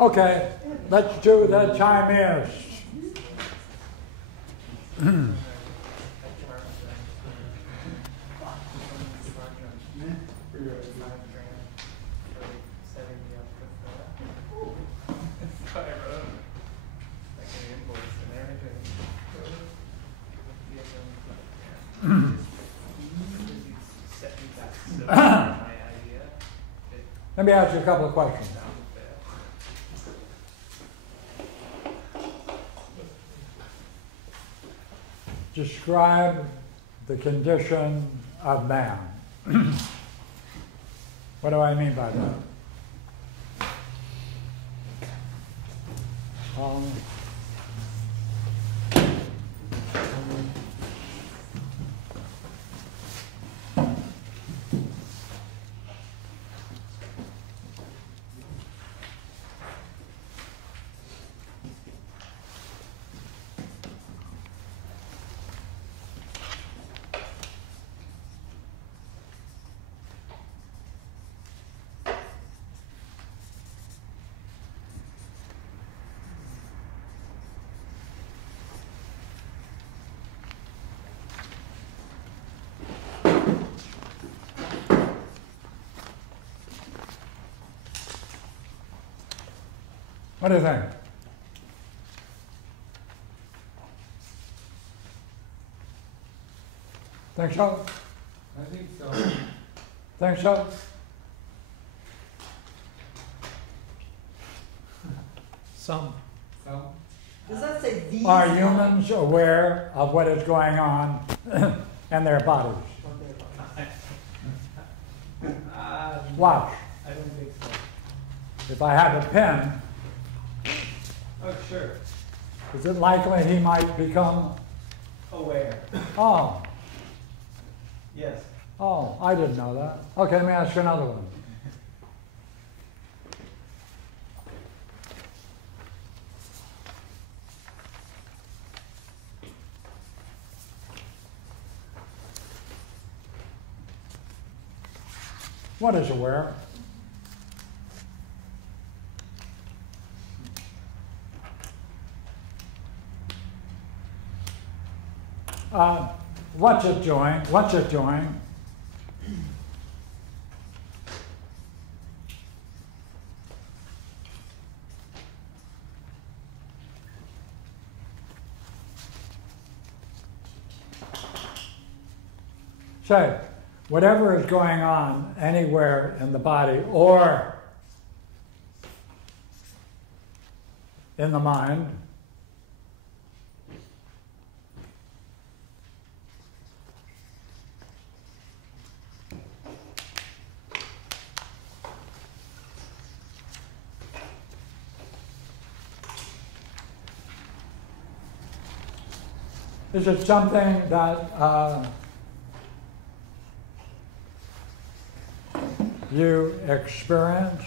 Okay, let's do the Timaeus. Let me ask you a couple of questions. Describe the condition of man. What do I mean by that? What do you think? Think so? I think so. Think so? Some. Does that say these? Are humans aware of what is going on in their bodies? Watch. I don't think so. If I have a pen, Oh, sure. is it likely he might become, Aware. oh, Yes. oh, I didn't know that. Okay, let me ask you another one. What is aware? What's it doing? What's it doing? Say, whatever is going on anywhere in the body or in the mind, is it something that you experience,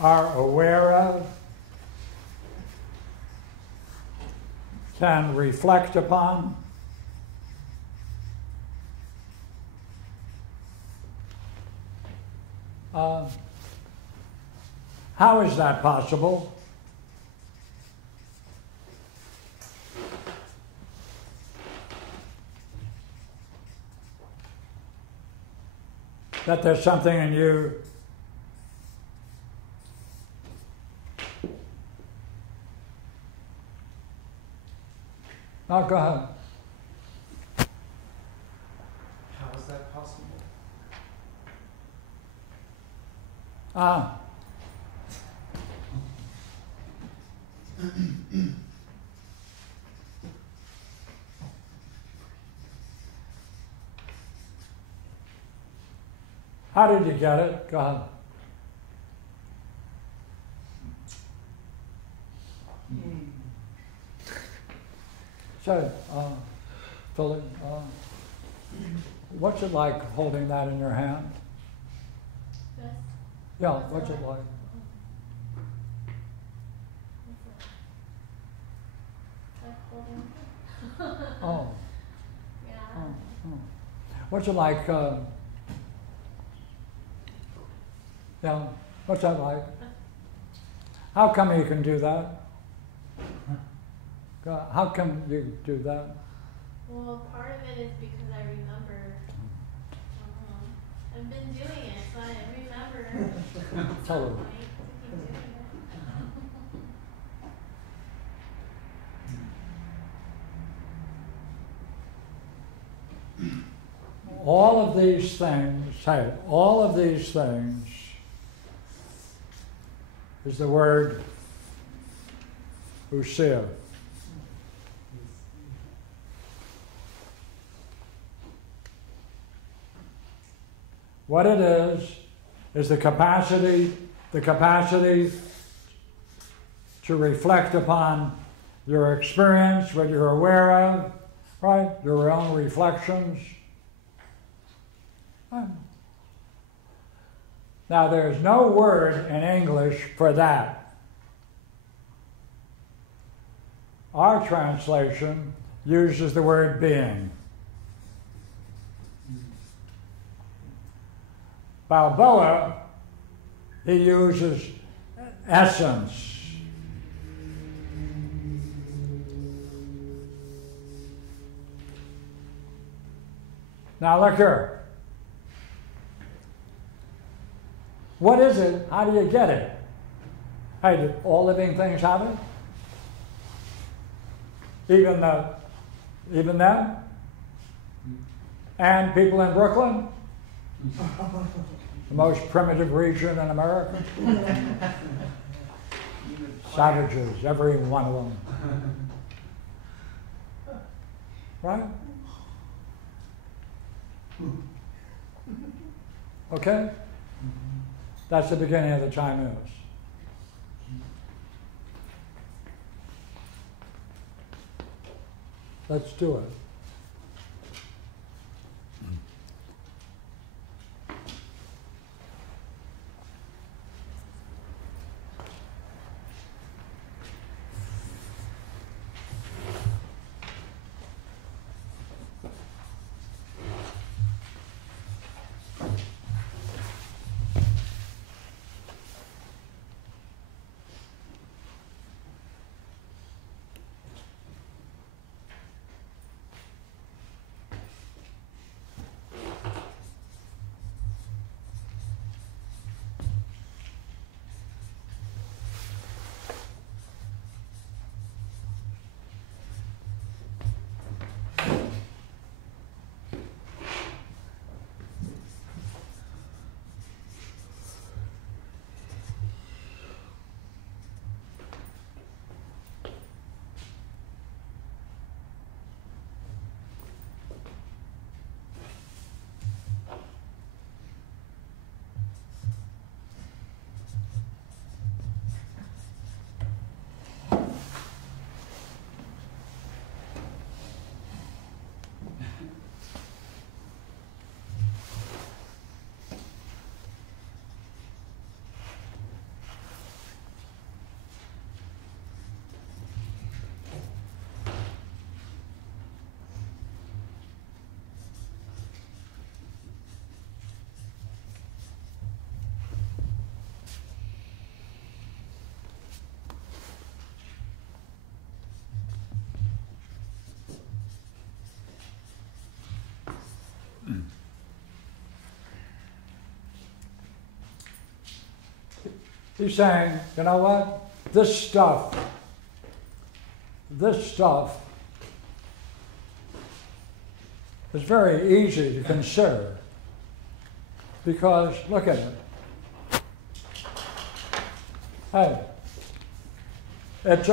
are aware of, can reflect upon? How is that possible? That there's something in you oh, go ahead. How is that possible? How did you get it? Go ahead. So, Philip, what's it like holding that in your hand? This? Yeah, what's it like? Like holding Oh, Yeah. oh. What's it like Yeah. What's that like? How come you can do that? How come you do that? Well, part of it is because I remember. I've been doing it, so I remember at some Totally. point to keep doing it. All of these things, say it, all of these things is the word ousia. What it is the capacity to reflect upon your experience, what you're aware of, right? Your own reflections. Now, there's no word in English for that. Our translation uses the word being. Balboa, he uses essence. Now look here. What is it? How do you get it? Hey, do all living things have it? Even them? And people in Brooklyn? The most primitive region in America? Savages, every one of them. Right? Okay? That's the beginning of the Timaeus. Let's do it. He's saying, you know what? This stuff is very easy to consider because look at it. Hey, it's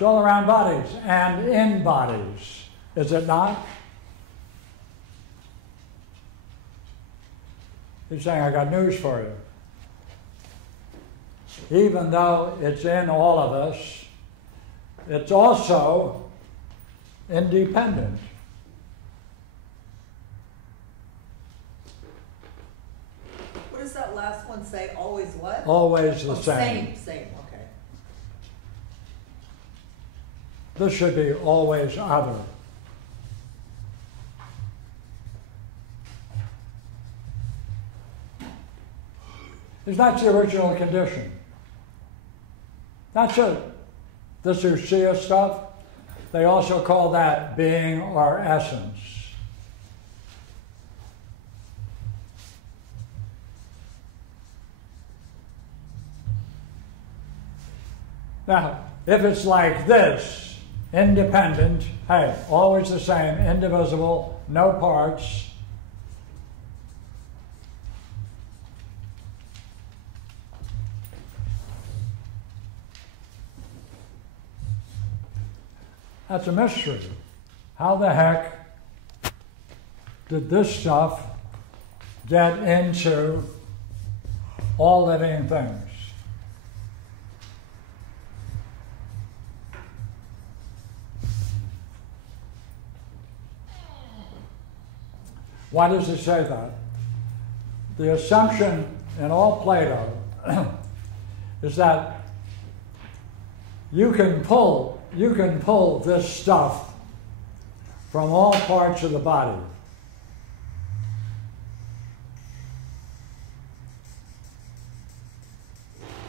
all around bodies and in bodies, is it not? He's saying, I got news for you. Even though it's in all of us, it's also independent. What does that last one say? Always what? Always the same. Same, okay. this should be always other. That's the original condition. That's it. This ousia stuff, they also call that being or essence. Now, if it's like this, independent, hey, always the same, indivisible, no parts, that's a mystery. How the heck did this stuff get into all living things? Why does it say that? The assumption in all Plato is that you can pull this stuff from all parts of the body.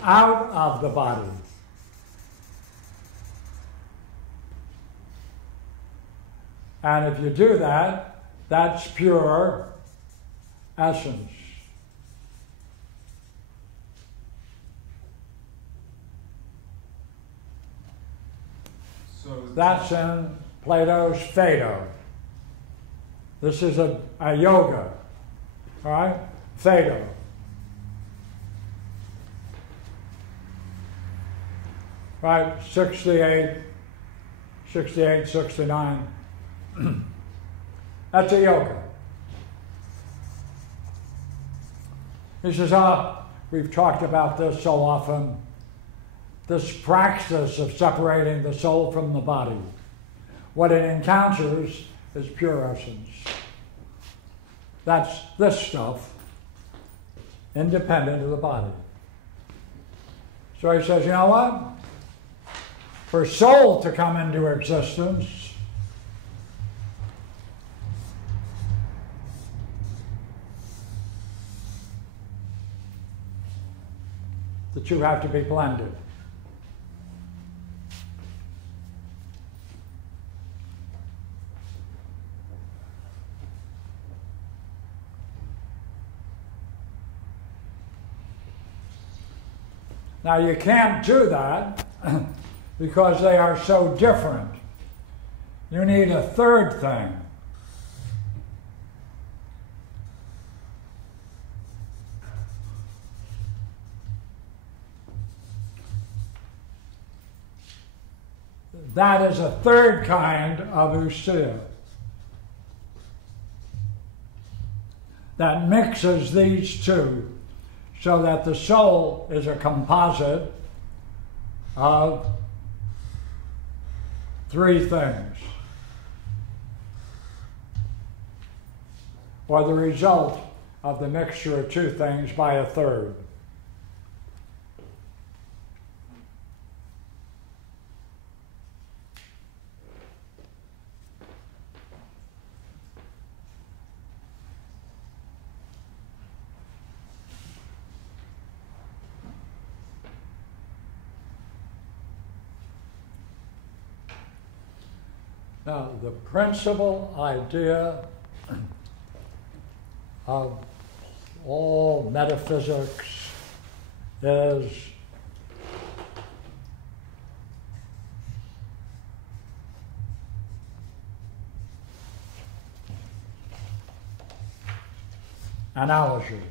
Out of the body. And if you do that, that's pure essence. So That's in Plato's Phaedo. This is a yoga, all right? Phaedo. Right, 68, 69. That's a yoga. He says, we've talked about this so often, this praxis of separating the soul from the body. What it encounters is pure essence. That's this stuff, independent of the body. So he says, you know what? For soul to come into existence, the two have to be blended. Now you can't do that because they are so different. You need a third thing. That is a third kind of ousia that mixes these two so that the soul is a composite of three things, or the result of the mixture of two things by a third. Now, the principal idea of all metaphysics is analogy.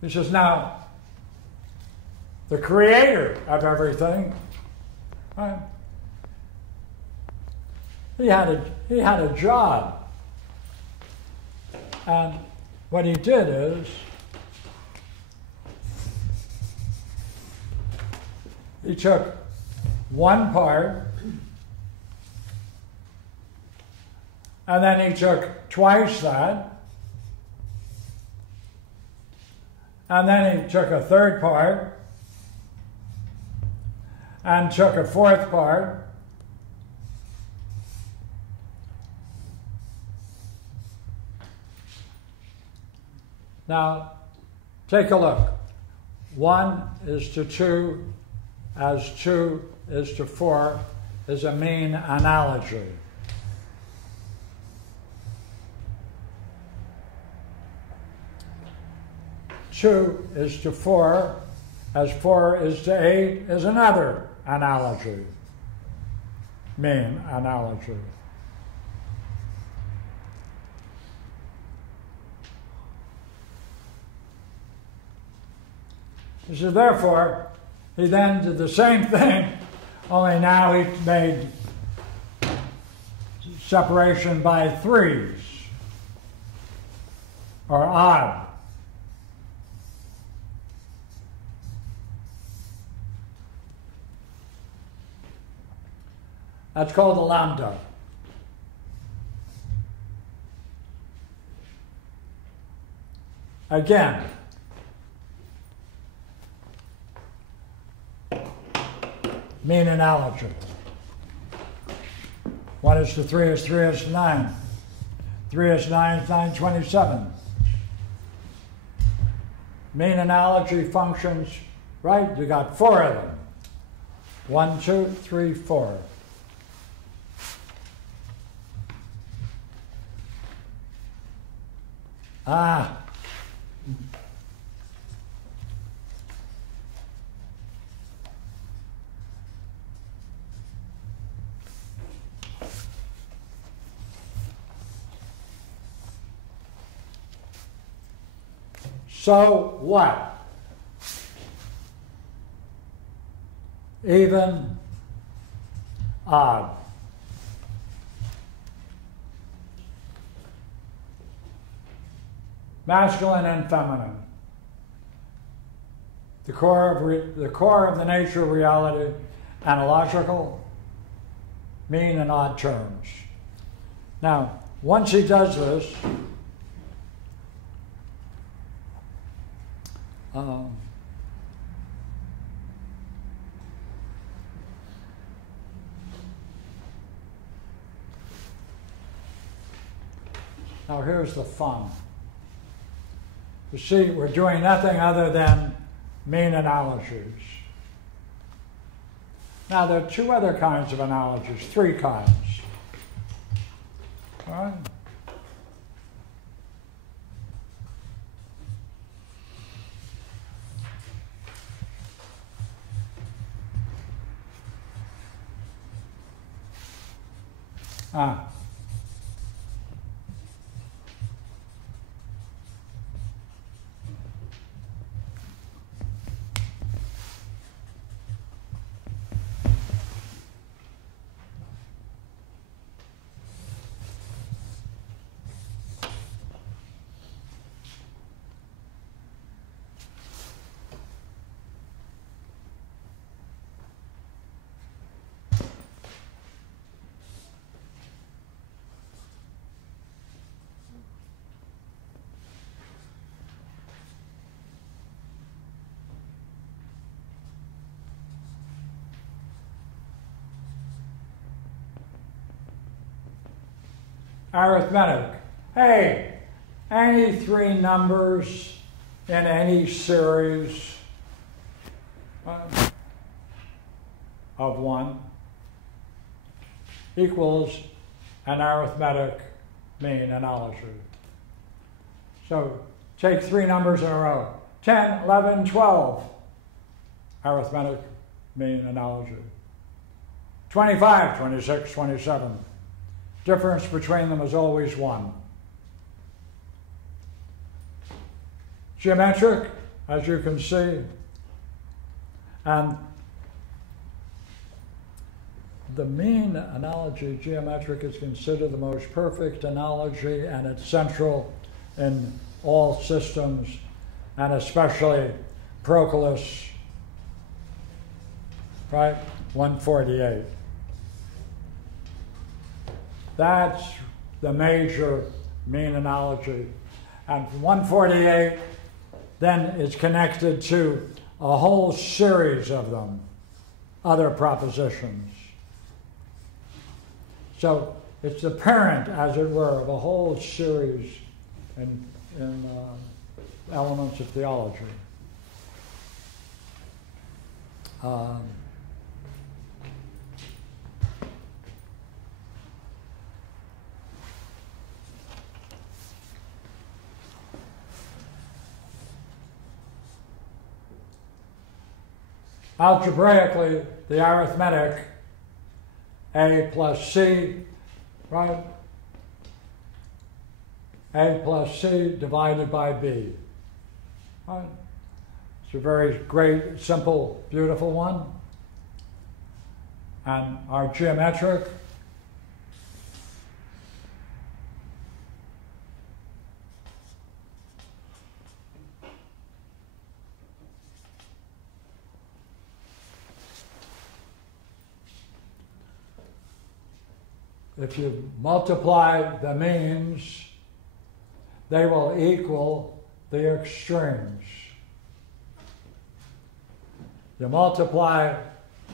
He says, now, the creator of everything, right? He had a job, and what he did is he took one part, and then he took twice that, and then he took a third part, and took a fourth part, now take a look. 1 is to 2 as 2 is to 4 is a mean analogy. Two is to 4 as 4 is to 8 is another analogy, mean analogy. He says, therefore, he then did the same thing, only now he made separation by 3s, or odd. That's called the lambda. Again, mean analogy. 1 is to 3 is 3 is to 9. 3 is 9 is 927. Mean analogy functions, right? You got 4 of them. 1, 2, 3, 4. Ah. So what? Even, odd. Masculine and feminine. The core of the nature of reality, analogical, mean and odd terms. Now, once he does this, now here's the fun. You see, we're doing nothing other than mean analogies. Now, there are 2 other kinds of analogies, 3 kinds. All right? Arithmetic. Hey, any 3 numbers in any series of 1 equals an arithmetic mean analogy. So take 3 numbers in a row. 10, 11, 12. Arithmetic mean analogy. 25, 26, 27. Difference between them is always 1. Geometric, as you can see, and the mean analogy, geometric, is considered the most perfect analogy, and it's central in all systems, and especially Proclus, right? 148. That's the major mean analogy. And 148 then is connected to a whole series of them. other propositions. So it's the parent, as it were, of a whole series in elements of theology. Algebraically, the arithmetic, A plus C, right? A plus C divided by B. Right? It's a very great, simple, beautiful one. And our geometric, if you multiply the means, they will equal the extremes. You multiply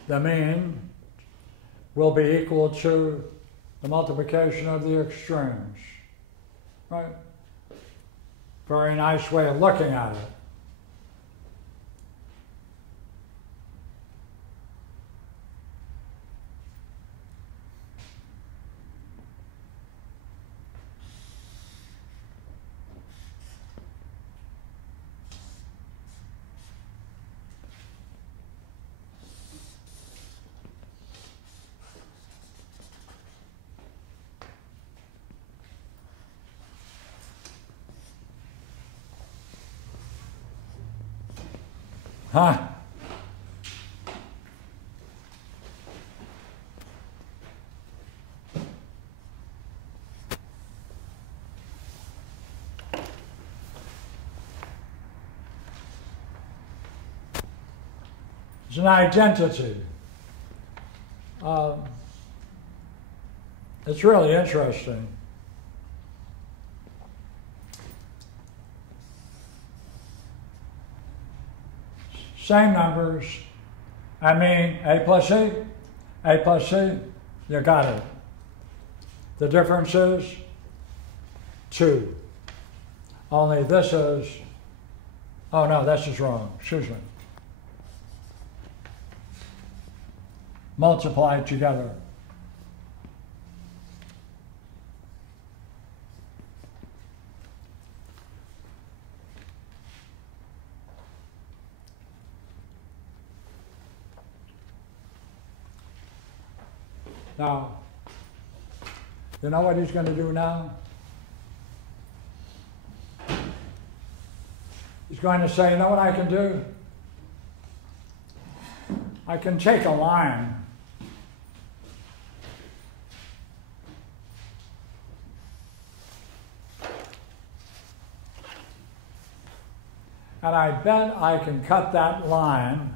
the mean will be equal to the multiplication of the extremes. Right? Very nice way of looking at it. Huh? It's an identity. It's really interesting. Same numbers. I mean, A plus C, you got it. The difference is 2. Only this is, oh no, this is wrong, excuse me. Multiply together. Now, you know what he's going to do now? He's going to say, you know what I can do? I can take a line and I bet I can cut that line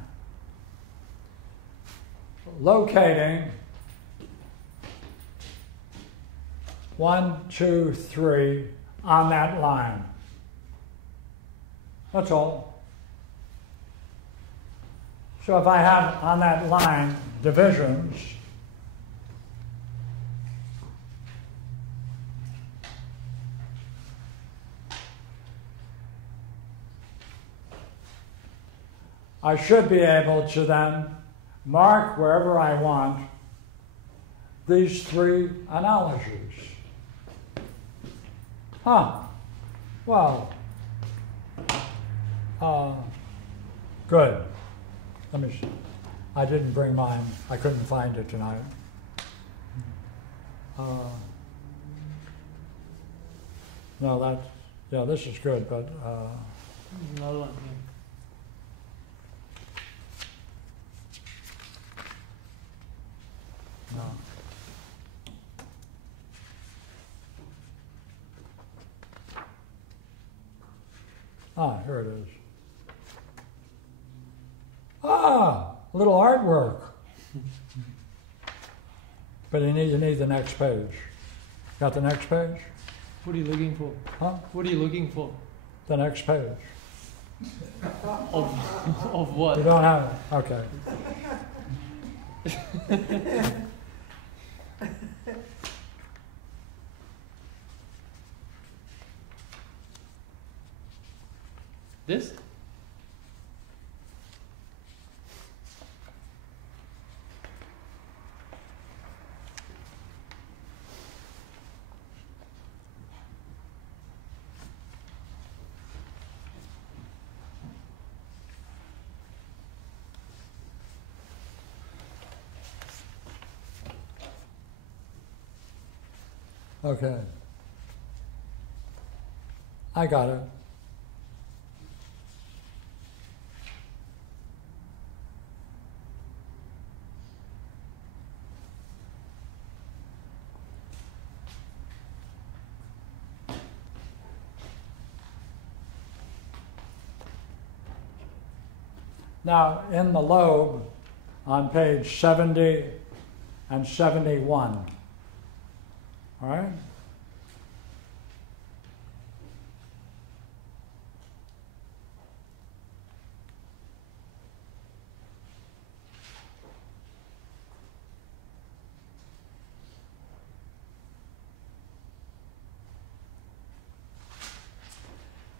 locating 1, 2, 3 on that line. That's all. So if I have on that line divisions, I should be able to then mark wherever I want these 3 analogies. Huh. Well, good. Let me see. I didn't bring mine. I couldn't find it tonight. No, that's, yeah, this is good, but Another one, no. Ah, here it is. Ah, a little artwork. But you need the next page. Got the next page? What are you looking for? Huh? What are you looking for? The next page. Of what? You don't have it? Okay. This? Okay. I got it. Now, in the lobe, on page 70 and 71, all right?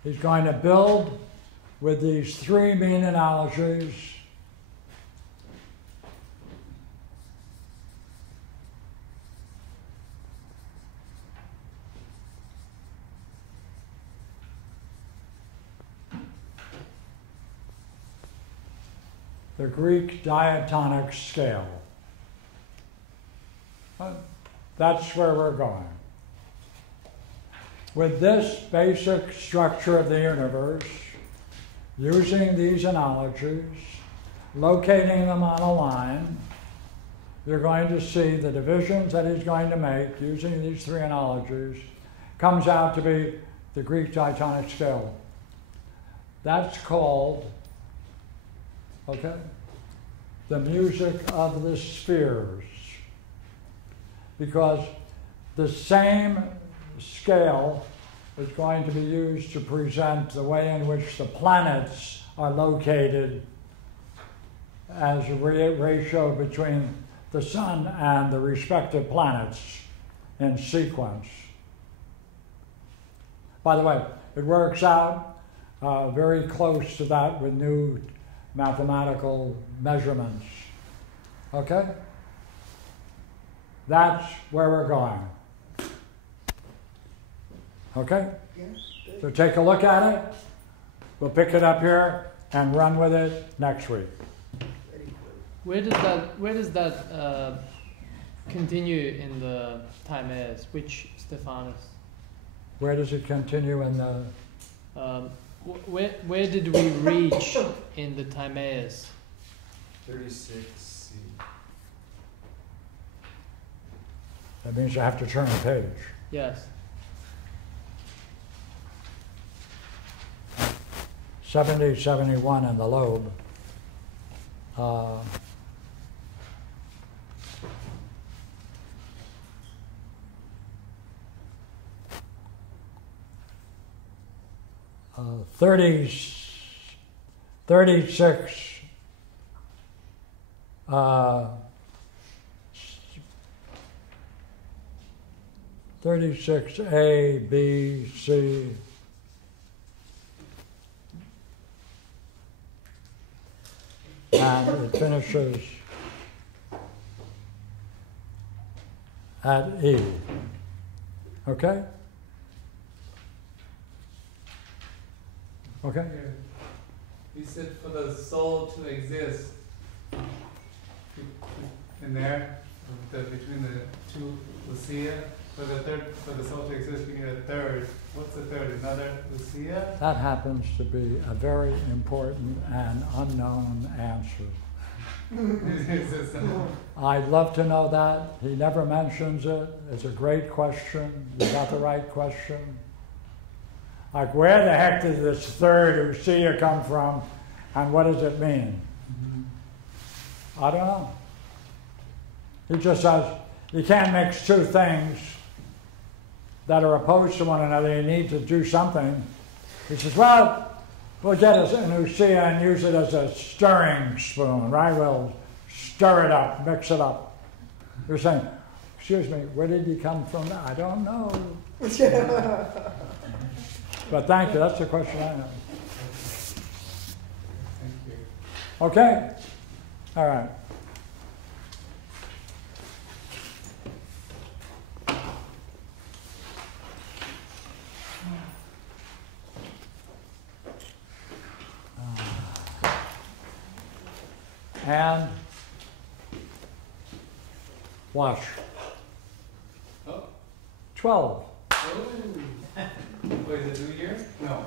He's going to build with these three mean analogies. The Greek diatonic scale. That's where we're going. With this basic structure of the universe, using these analogies, locating them on a line, you're going to see the divisions that he's going to make using these three analogies comes out to be the Greek diatonic scale. That's called, okay, the music of the spheres, because the same scale is going to be used to present the way in which the planets are located as a ratio between the sun and the respective planets in sequence. By the way, it works out very close to that with new mathematical measurements. Okay? That's where we're going. Okay? So take a look at it. We'll pick it up here and run with it next week. Where does that continue in the Timaeus? Which Stephanus? Where does it continue in the... Where did we reach in the Timaeus? 36C. That means you have to turn the page. Yes. 70, 71 in the lobe. 36 36A, B, C, and it finishes at E. Okay? Okay? You said for the soul to exist in there, between the two Lucia. For the soul to exist, we need a third. What's the third? Another Lucia? That happens to be a very important and unknown answer. I'd love to know that. He never mentions it. It's a great question. You got the right question. Like, where the heck did this third Usia come from, and what does it mean? I don't know. He just says, you can't mix two things that are opposed to one another. You need to do something. He says, well, we'll get an Usia and use it as a stirring spoon, right? We'll stir it up, mix it up. You're saying, excuse me, where did you come from? I don't know. But thank you, that's the question I have. Thank you. Okay? All right. And wash. Oh. 12. Oh. Wait, is it New Year? No.